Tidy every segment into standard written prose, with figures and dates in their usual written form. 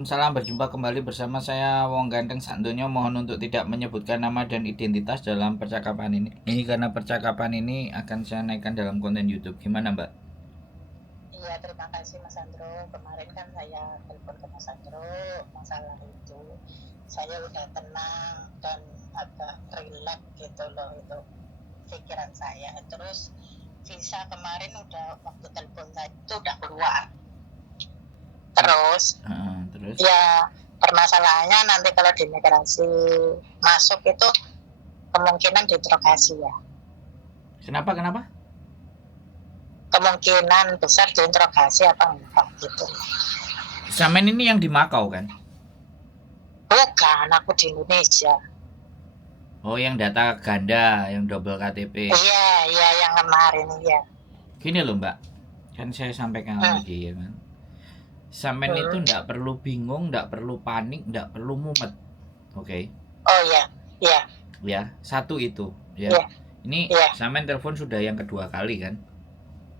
Salam, berjumpa kembali bersama saya Wong Ganteng Santunyo. Mohon untuk tidak menyebutkan nama dan identitas dalam percakapan ini. Ini karena percakapan ini akan saya naikkan dalam konten YouTube. Gimana, Mbak? Iya, terima kasih Mas Andro. Kemarin kan saya telepon ke Mas Andro masalah itu. Saya udah tenang dan agak rileks gitu loh itu pikiran saya. Terus visa kemarin udah waktu telepon saya itu udah keluar. Terus Terus? ya permasalahannya nanti kalau di imigrasi masuk itu kemungkinan diinterogasi ya. Kenapa? Kemungkinan besar diinterogasi apa enggak gitu. Samen ini yang di Makau kan? Bukan, aku di Indonesia. Oh, yang data ganda, yang double KTP. Iya, yang kemarin ya. Gini loh, Mbak. Kan saya sampaikan lagi ya kan. Samen itu nggak perlu bingung, nggak perlu panik, nggak perlu mumet. Oke. Oh iya. Ya, satu itu ya. Iya. Ini Samen telepon sudah yang kedua kali kan?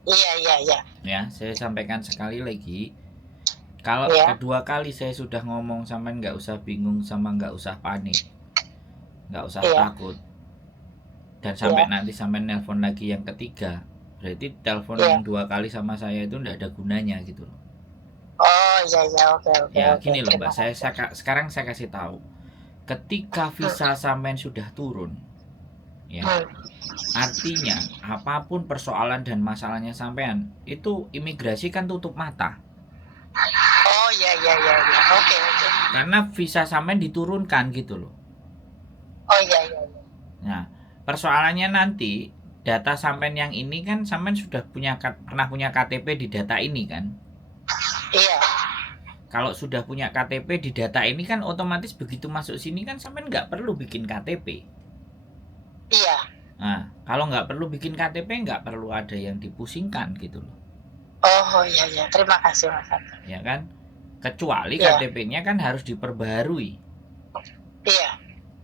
Iya. Ya, saya sampaikan sekali lagi. Kalau kedua kali saya sudah ngomong Samen nggak usah bingung sama nggak usah panik, nggak usah takut. Dan sampai nanti Samen nelpon lagi yang ketiga, berarti telepon yang dua kali sama saya itu nggak ada gunanya gitu loh. Oh iya, oke. Ya gini loh Mbak, sekarang saya kasih tahu. Ketika visa Samen sudah turun, ya, artinya apapun persoalan dan masalahnya sampean, itu imigrasi kan tutup mata. Oh iya. Oke. Karena visa sampean diturunkan gitu loh. Oh iya. Nah, persoalannya nanti data sampean yang ini kan sampean sudah pernah punya KTP di data ini kan? Iya. Kalau sudah punya KTP di data ini kan otomatis begitu masuk sini kan sampean nggak perlu bikin KTP. Iya. Nah, kalau nggak perlu bikin KTP nggak perlu ada yang dipusingkan gitu loh. Oh iya. Terima kasih Mas. Ya kan? Kecuali KTP-nya kan harus diperbaharui. Iya.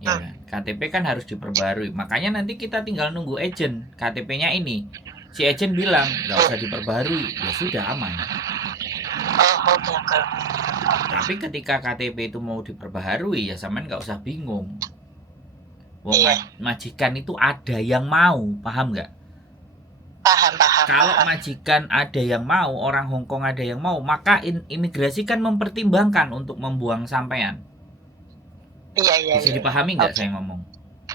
Ya kan? KTP kan harus diperbarui. Makanya nanti kita tinggal nunggu agent KTP-nya ini. Si agent bilang nggak usah diperbarui, ya sudah aman. Oh oke. Tapi ketika KTP itu mau diperbaharui ya sampean nggak usah bingung. Wong majikan itu ada yang mau, paham nggak? Paham. Kalau majikan ada yang mau, orang Hongkong ada yang mau, maka imigrasi kan mempertimbangkan untuk membuang sampean. Iya. Bisa dipahami nggak saya ngomong?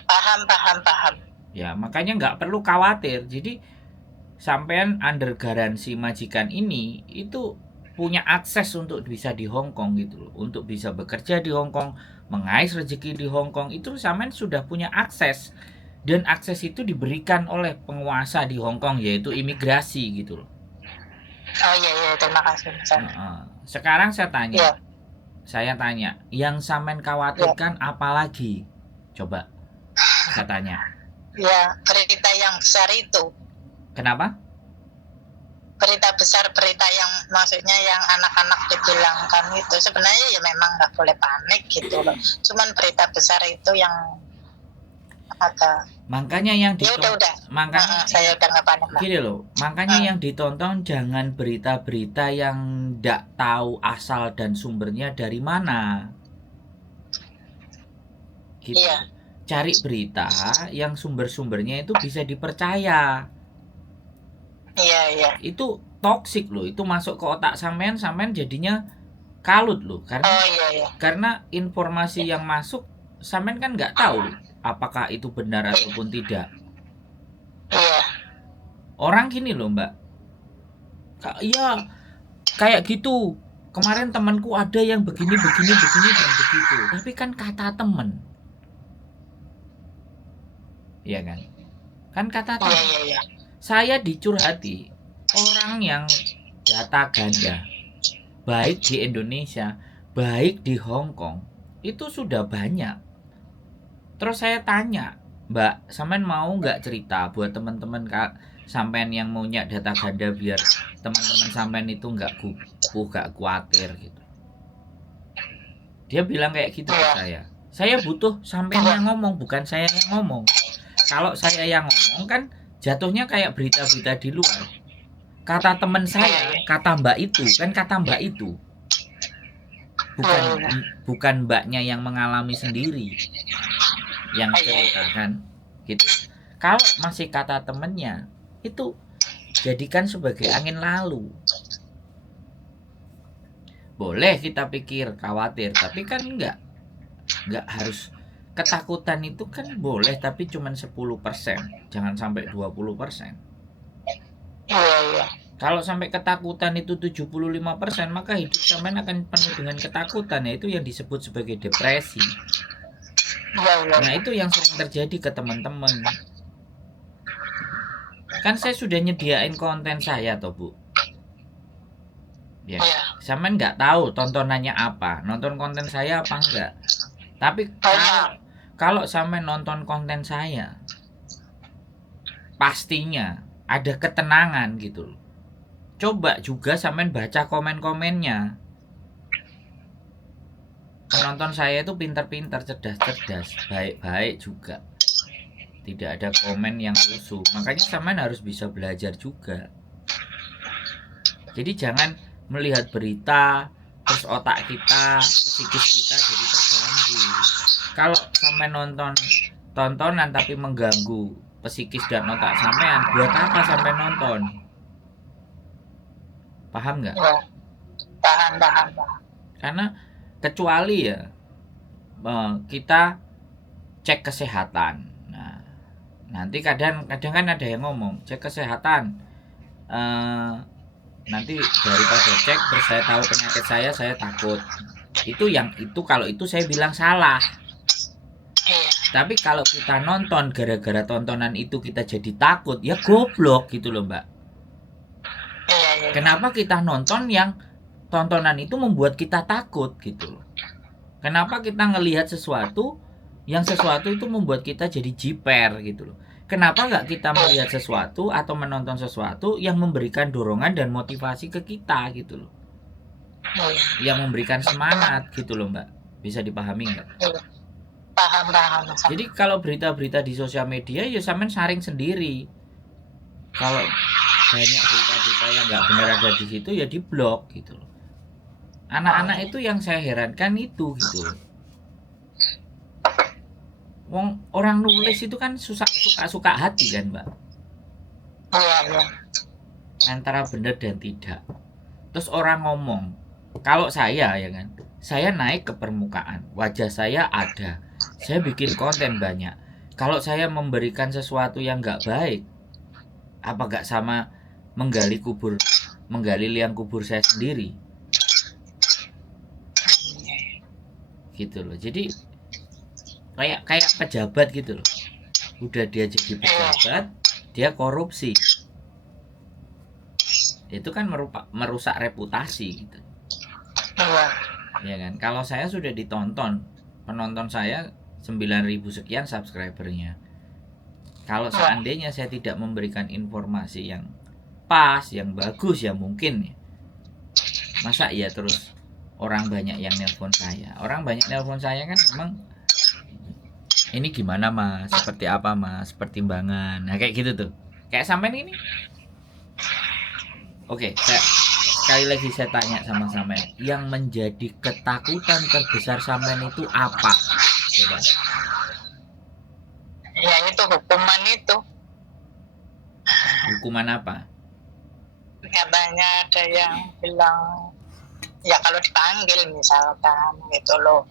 Paham. Ya makanya nggak perlu khawatir. Jadi sampean under garansi majikan ini itu punya akses untuk bisa di Hongkong gitu loh, untuk bisa bekerja di Hongkong, mengais rezeki di Hongkong, itu sampean sudah punya akses, dan akses itu diberikan oleh penguasa di Hongkong yaitu imigrasi gitu loh. Oh iya, terima kasih Mas. Sekarang saya tanya, yang sampean khawatirkan apalagi? Coba saya tanya. Ya, berita yang besar itu. Kenapa? Berita besar, berita yang maksudnya yang anak-anak dibilangkan itu sebenarnya ya memang nggak boleh panik gitu loh. Cuman berita besar itu yang agak. Makanya yang ditonton. Makanya saya udah nggak panik. Gini loh, makanya yang ditonton jangan berita-berita yang nggak tahu asal dan sumbernya dari mana. Gitu. Iya. Cari berita yang sumber-sumbernya itu bisa dipercaya. Iya. Itu toksik loh, itu masuk ke otak sampean jadinya kalut loh, karena informasi yang masuk sampean kan nggak tahu apakah itu benar ataupun tidak. Iya. Orang gini loh Mbak, iya kayak gitu. Kemarin temanku ada yang begini dan begitu, tapi kan kata temen, ya kan kata temen. Iya. Saya dicurhati orang yang data ganda, baik di Indonesia, baik di Hongkong, itu sudah banyak. Terus saya tanya, Mbak, sampean mau nggak cerita buat teman-teman sampean yang maunya data ganda biar teman-teman sampean itu nggak khawatir gitu. Dia bilang kayak gitu ke saya. Saya butuh sampean yang ngomong, bukan saya yang ngomong. Kalau saya yang ngomong kan jatuhnya kayak berita-berita di luar. Kata teman saya, kata Mbak itu. bukan mbaknya yang mengalami sendiri yang ceritakan gitu. Kalau masih kata temennya, itu jadikan sebagai angin lalu. Boleh kita pikir khawatir, tapi kan enggak harus. Ketakutan itu kan boleh, tapi cuma 10%, jangan sampai 20%. Kalau sampai ketakutan itu 75%, maka hidup sampean akan penuh dengan ketakutan, yaitu yang disebut sebagai depresi. Nah, itu yang sering terjadi ke teman-teman. Kan saya sudah nyediain konten saya toh, Bu. Ya, sampean nggak tahu tontonannya apa, nonton konten saya apa enggak. Tapi kalau sampean nonton konten saya, pastinya ada ketenangan gitu loh. Coba juga sampean baca komen-komennya. Penonton saya itu pintar-pintar, cerdas-cerdas, baik-baik juga. Tidak ada komen yang rusuh. Makanya sampean harus bisa belajar juga. Jadi jangan melihat berita terus otak kita, psikis kita jadi terganggu. Kalau sampean nonton tontonan tapi mengganggu psikis dan otak sampean, buat apa sampean nonton? Paham nggak? Paham. Karena kecuali ya kita cek kesehatan. Nah, nanti kadang kan ada yang ngomong cek kesehatan. Nanti daripada cek terus saya tahu penyakit saya takut. Itu kalau itu saya bilang salah. Tapi kalau kita nonton gara-gara tontonan itu kita jadi takut, ya goblok gitu loh, Mbak. Kenapa kita nonton yang tontonan itu membuat kita takut gitu loh? Kenapa kita ngelihat sesuatu itu membuat kita jadi jiper gitu loh? Kenapa nggak kita melihat sesuatu atau menonton sesuatu yang memberikan dorongan dan motivasi ke kita gitu loh? Yang memberikan semangat gitu loh, Mbak. Bisa dipahami nggak? Paham. Jadi kalau berita-berita di sosial media ya sampean saring sendiri. Kalau banyak berita-berita yang nggak benar ada di situ ya diblok gitu loh. Anak-anak itu yang saya herankan itu gitu loh. Orang nulis itu kan suka hati kan, Mbak. Antara benar dan tidak. Terus orang ngomong, kalau saya ya kan, saya naik ke permukaan, wajah saya ada, saya bikin konten banyak. Kalau saya memberikan sesuatu yang nggak baik, apa nggak sama menggali liang kubur saya sendiri? Gitu loh. Jadi kayak pejabat gitu loh. Udah dia jadi pejabat, dia korupsi. Itu kan merusak reputasi gitu. Ya kan? Kalau saya sudah ditonton, penonton saya 9.000 sekian subscribernya. Kalau seandainya saya tidak memberikan informasi yang pas, yang bagus ya mungkin ya. Masa iya terus orang banyak yang nelpon saya. Orang banyak nelpon saya kan memang ini gimana Mas, seperti apa Mas, pertimbangan. Nah kayak gitu tuh. Kayak sampean ini. Oke, sekali lagi saya tanya sama sampean, yang menjadi ketakutan terbesar sampean itu apa? Coba. Ya itu hukuman itu. Hukuman apa? Katanya ada yang bilang ya kalau dipanggil misalkan gitu loh,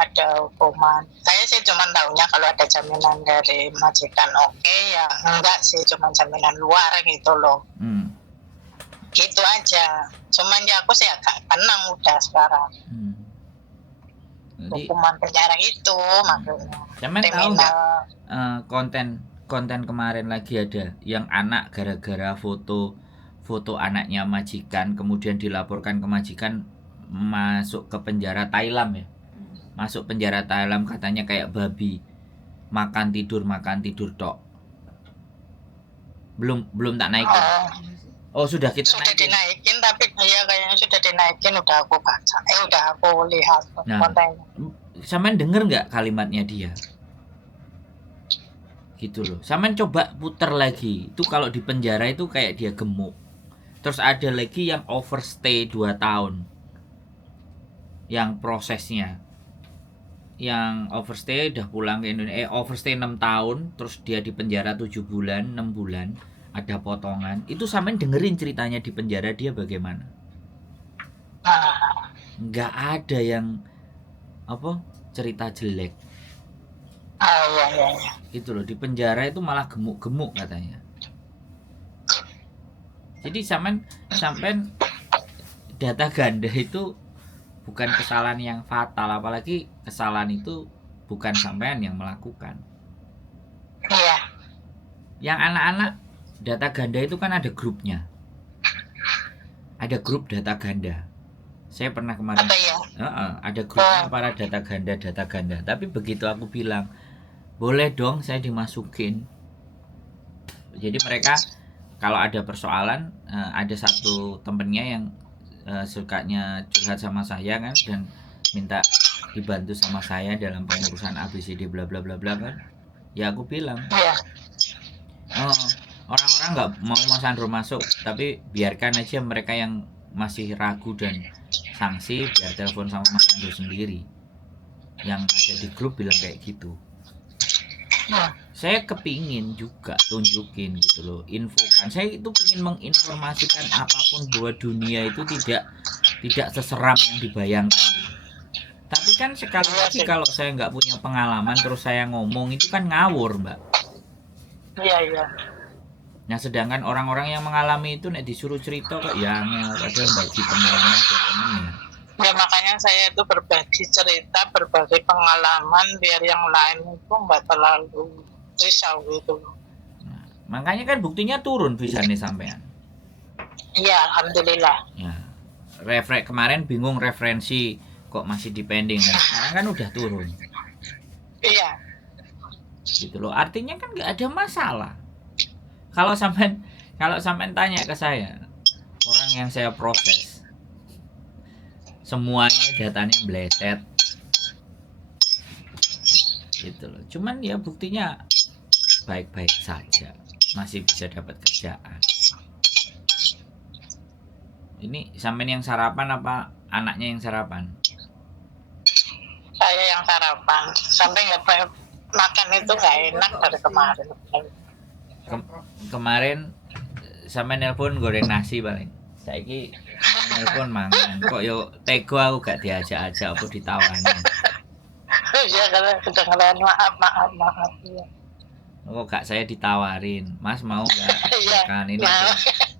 ada hukuman. Saya sih cuma tahunya kalau ada jaminan dari majikan oke, ya enggak sih, cuma jaminan luar gitu loh. Gitu aja. Cuman ya aku sih agak tenang udah sekarang. Jadi, hukuman penjara itu makanya. Cuman tahu nggak konten kemarin lagi ada yang anak gara-gara foto anaknya majikan kemudian dilaporkan ke majikan masuk ke penjara Thailand ya. Masuk penjara Thailand katanya kayak babi. Makan tidur tok. Belum tak naikin. Oh sudah kita dinaikin tapi ya kayaknya sudah dinaikin, udah aku baca. Udah aku lihat kontennya. Sampean denger nggak kalimatnya dia? Gitu loh. Sampean coba puter lagi. Itu kalau di penjara itu kayak dia gemuk. Terus ada lagi yang overstay 2 tahun. yang prosesnya. Yang overstay udah pulang ke Indonesia, overstay 6 tahun, terus dia di penjara 7 bulan, 6 bulan, ada potongan. Itu sampean dengerin ceritanya di penjara dia bagaimana? Nggak ada yang apa cerita jelek. Iya. Itu loh, di penjara itu malah gemuk-gemuk katanya. Jadi sampean data ganda itu bukan kesalahan yang fatal, apalagi kesalahan itu bukan sampean yang melakukan. Iya. Yang anak-anak data ganda itu kan ada grupnya. Ada grup data ganda. Saya pernah kemarin Apa ya? ada grupnya para data ganda. Tapi begitu aku bilang, boleh dong saya dimasukin. Jadi mereka kalau ada persoalan, ada satu temennya yang sukanya curhat sama saya kan, dan minta dibantu sama saya dalam pengurusan ABCD bla bla bla bla kan. Ya aku bilang, Iya. orang-orang nggak mau Mas Andro masuk, tapi biarkan aja mereka yang masih ragu dan sanksi, biar telepon sama Mas Andro sendiri. Yang ada di grup bilang kayak gitu. Saya kepingin juga tunjukin gitu loh, infokan. Saya itu ingin menginformasikan apapun bahwa dunia itu tidak seseram yang dibayangkan gitu. Tapi kan sekali lagi kalau saya nggak punya pengalaman terus saya ngomong itu kan ngawur, Mbak. Iya. Nah sedangkan orang-orang yang mengalami itu nek disuruh cerita kok ya padahal bagi pengalaman buat temennya. Ya makanya saya itu berbagi cerita, berbagi pengalaman biar yang lain itu nggak terlalu risau gitu. Nah, makanya kan buktinya turun bisa nih sampean. Iya, alhamdulillah. Ya, kemarin bingung referensi kok masih dipending, nah sekarang kan udah turun. Iya. Gitu loh, artinya kan nggak ada masalah. Kalau sampean tanya ke saya, orang yang saya proses, semuanya datanya bleset, gitu loh. Cuman ya buktinya baik-baik saja, masih bisa dapat kerjaan. Ini sampean yang sarapan apa anaknya yang sarapan? Saya yang sarapan, sampai nggak makan itu nggak enak dari kemarin. Kemarin sampean nelpon goreng nasi paling. Saiki nelpon mangan. Kok yo tego aku gak diajak-ajak apa ditawani. Ya kalau kedengeran maaf ya. Kok gak saya ditawarin, Mas mau gak makan ini mau.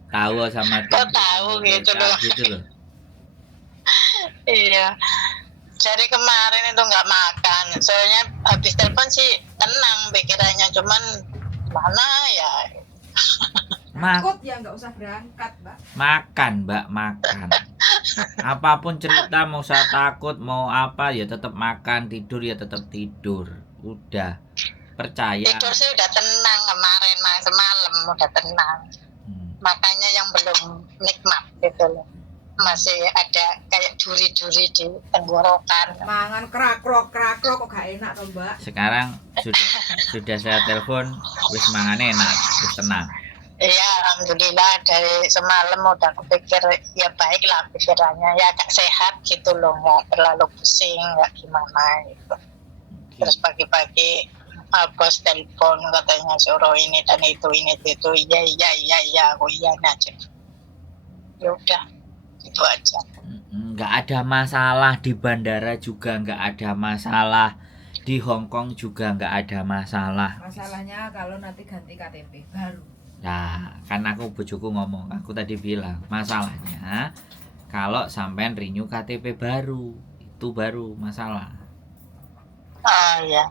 Tahu sama tempe tahu gitu loh. Iya. Dari kemarin itu nggak makan, soalnya habis telepon sih tenang pikirannya, cuman mana ya. Takut ya nggak usah berangkat, Mbak. Makan. Apapun cerita, mau saya takut mau apa ya tetap makan, tidur ya tetap tidur. Udah percaya. Tidur sih udah tenang kemarin, semalam udah tenang. Makanya yang belum nikmat gitu loh. Masih ada kayak duri-duri di tenggorokan. Mangan krakrok kok gak enak toh, Mbak. Sekarang sudah saya telepon, wis mangane enak, wis tenang. Iya, alhamdulillah dari semalam udah kepikir ya baiklah pikirannya ya agak sehat gitu loh, nggak terlalu pusing, nggak gimana gitu. Terus pagi-pagi bos telepon katanya suruh ini dan itu iya aku iya aja. Ya udah itu aja. Nggak ada masalah di bandara juga, nggak ada masalah di Hong Kong juga, nggak ada masalah. Masalahnya kalau nanti ganti KTP baru. Nah, kan aku bojoku ngomong, aku tadi bilang masalahnya kalau sampean renew KTP baru, itu baru masalah. Iya.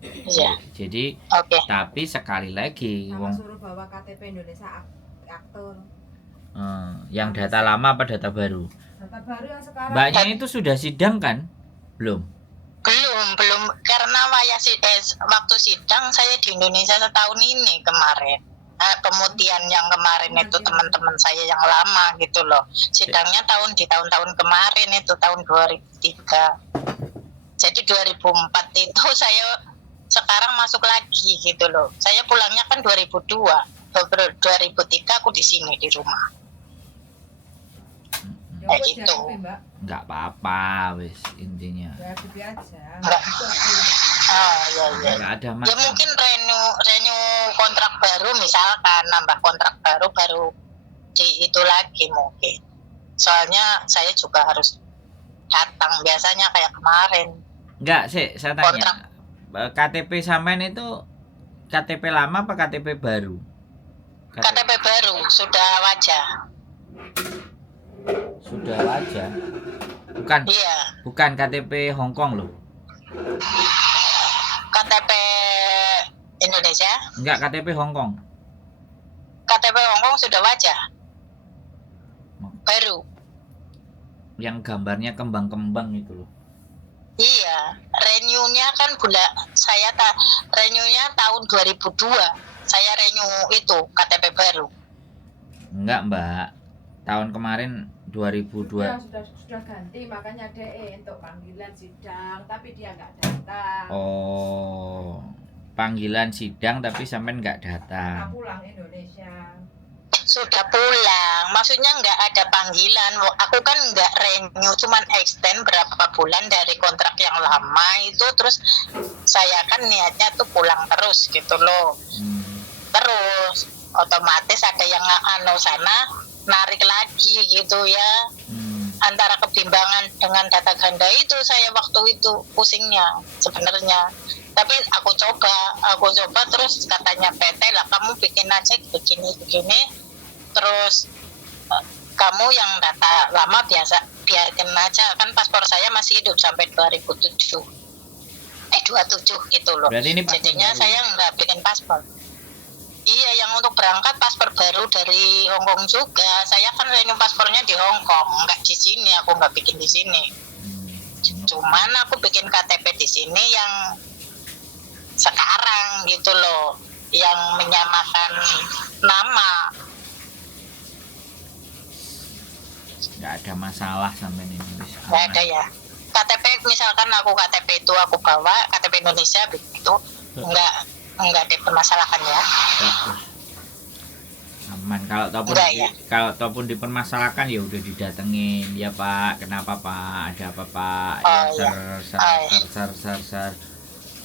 Iya. Jadi, tapi sekali lagi, sama suruh bawa KTP Indonesia aktor. Yang data lama apa data baru? Data baru yang sekarang. Mbaknya itu sudah sidang kan? Belum Karena waktu sidang saya di Indonesia setahun ini kemarin. Nah, kemudian yang kemarin itu teman-teman saya yang lama gitu loh. Sidangnya di tahun-tahun kemarin itu tahun 2003. Jadi 2004 itu saya sekarang masuk lagi gitu loh. Saya pulangnya kan 2002. 2003 aku di sini di rumah. Kayak gitu. nggak apa-apa wis intinya. Ya gitu aja. Enggak. Itu aku. Iya. Nggak ada Ya masalah. mungkin renew kontrak baru, misalkan nambah kontrak baru di itu lagi mungkin. Soalnya saya juga harus datang biasanya kayak kemarin. Enggak sih, saya tanya. KTP sampean itu KTP lama apa KTP baru? KTP baru sudah wajah. Sudah wajah. Bukan Iya. bukan KTP Hongkong loh. KTP Indonesia, Enggak, KTP Hongkong. KTP Hongkong sudah wajah. Baru. Yang gambarnya kembang-kembang itu loh. Iya, renew-nya kan renew-nya tahun 2002. Saya renew itu KTP baru. Enggak, Mbak. Tahun kemarin 2002. Sudah ganti, makanya DE untuk panggilan sidang, tapi dia nggak datang. Oh. Panggilan sidang tapi sampean nggak datang. Pulang Indonesia. Sudah pulang, maksudnya nggak ada panggilan. Aku kan nggak renew, cuman extend berapa bulan dari kontrak yang lama itu, terus saya kan niatnya tuh pulang terus gitu loh. Terus otomatis ada yang sana narik lagi gitu ya. Antara kebimbangan dengan data ganda itu saya waktu itu pusingnya sebenarnya. Tapi aku coba terus katanya PT lah, kamu bikin aja begini. Terus kamu yang data lama biarkan aja, kan paspor saya masih hidup sampai 2007. 27 gitu loh. Berarti ini jadinya baru. Saya nggak bikin paspor. Iya, yang untuk berangkat paspor baru dari Hongkong juga. Saya kan renew paspornya di Hongkong, nggak di sini. Aku nggak bikin di sini. Cuman aku bikin KTP di sini yang sekarang gitu loh, yang menyamakan nama. Nggak ada masalah sampai ini. Nggak ada ya. KTP misalkan KTP itu aku bawa KTP Indonesia begitu, nggak dipermasalahkan ya. Aman. Kalau ataupun dipermasalahkan ya udah didatengin ya Pak. Kenapa Pak? Ada apa Pak? Ser.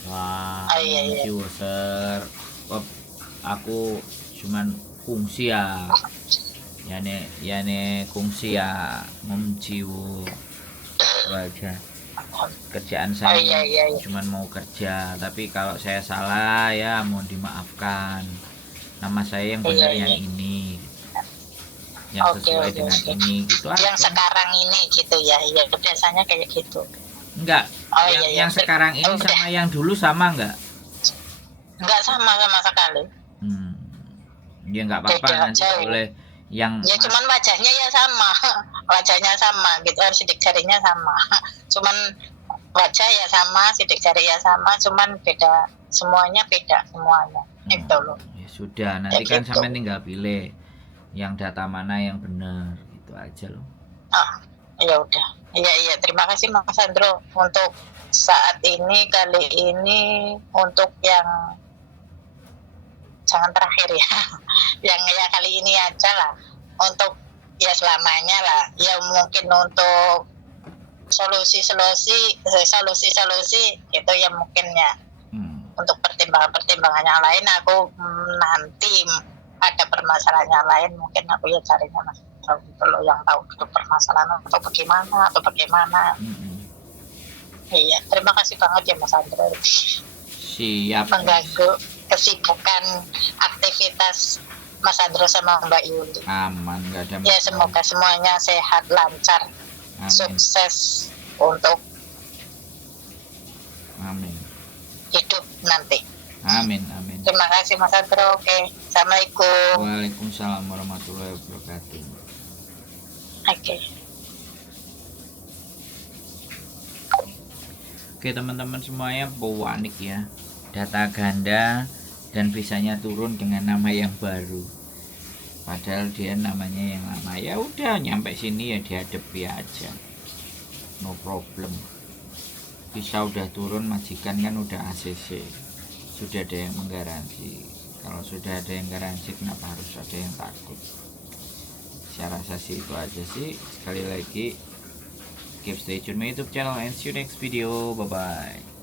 Wah, ser. Aku cuman fungsi ya. Yani fungsi ya memciu aja. Kerjaan saya cuman mau kerja, tapi kalau saya salah ya mau dimaafkan. Nama saya yang benar yang ini, yang sesuai dengan ini gitu aja. Yang sekarang ini gitu ya, iya biasanya kayak gitu. Enggak, yang sekarang ini sama yang dulu sama enggak? Enggak sama sekali. Ya enggak apa-apa, nanti boleh yang ya cuman wajahnya ya sama gitu, sidik jarinya sama, cuman wajah ya sama, sidik jari ya sama, cuman beda semuanya itu loh. Ya sudah, nanti ya kan gitu. sampai tinggal pilih yang data mana yang benar, itu aja loh. Ya udah, iya terima kasih Mas Sandro untuk saat ini, kali ini untuk yang jangan terakhir ya yang ya kali ini aja lah, untuk ya selamanya lah ya, mungkin untuk solusi itu ya mungkin ya. Untuk pertimbangan yang lain aku nanti ada permasalahan yang lain mungkin aku ya carinya Mas kalau yang tahu itu permasalahan atau bagaimana. Iya, terima kasih banget ya Mas Andre. Siap. Mengganggu kesibukan aktivitas Mas Andro sama Mbak Yuli. Aman, gak ada masalah. Ya semoga semuanya sehat, lancar, sukses untuk hidup nanti. Amin. Terima kasih Mas Andro. Oke, Assalamualaikum. Waalaikumsalam warahmatullahi wabarakatuh. Oke teman-teman semuanya, panik ya, data ganda dan visanya turun dengan nama yang baru, padahal dia namanya yang lama. Ya udah, nyampe sini ya dihadapi aja, no problem. Visa udah turun, majikan kan udah ACC, sudah ada yang menggaransi. Kalau sudah ada yang garansi, kenapa harus ada yang takut? Saya rasa sih itu aja sih. Sekali lagi keep stay tune my YouTube channel and see you next video. Bye bye.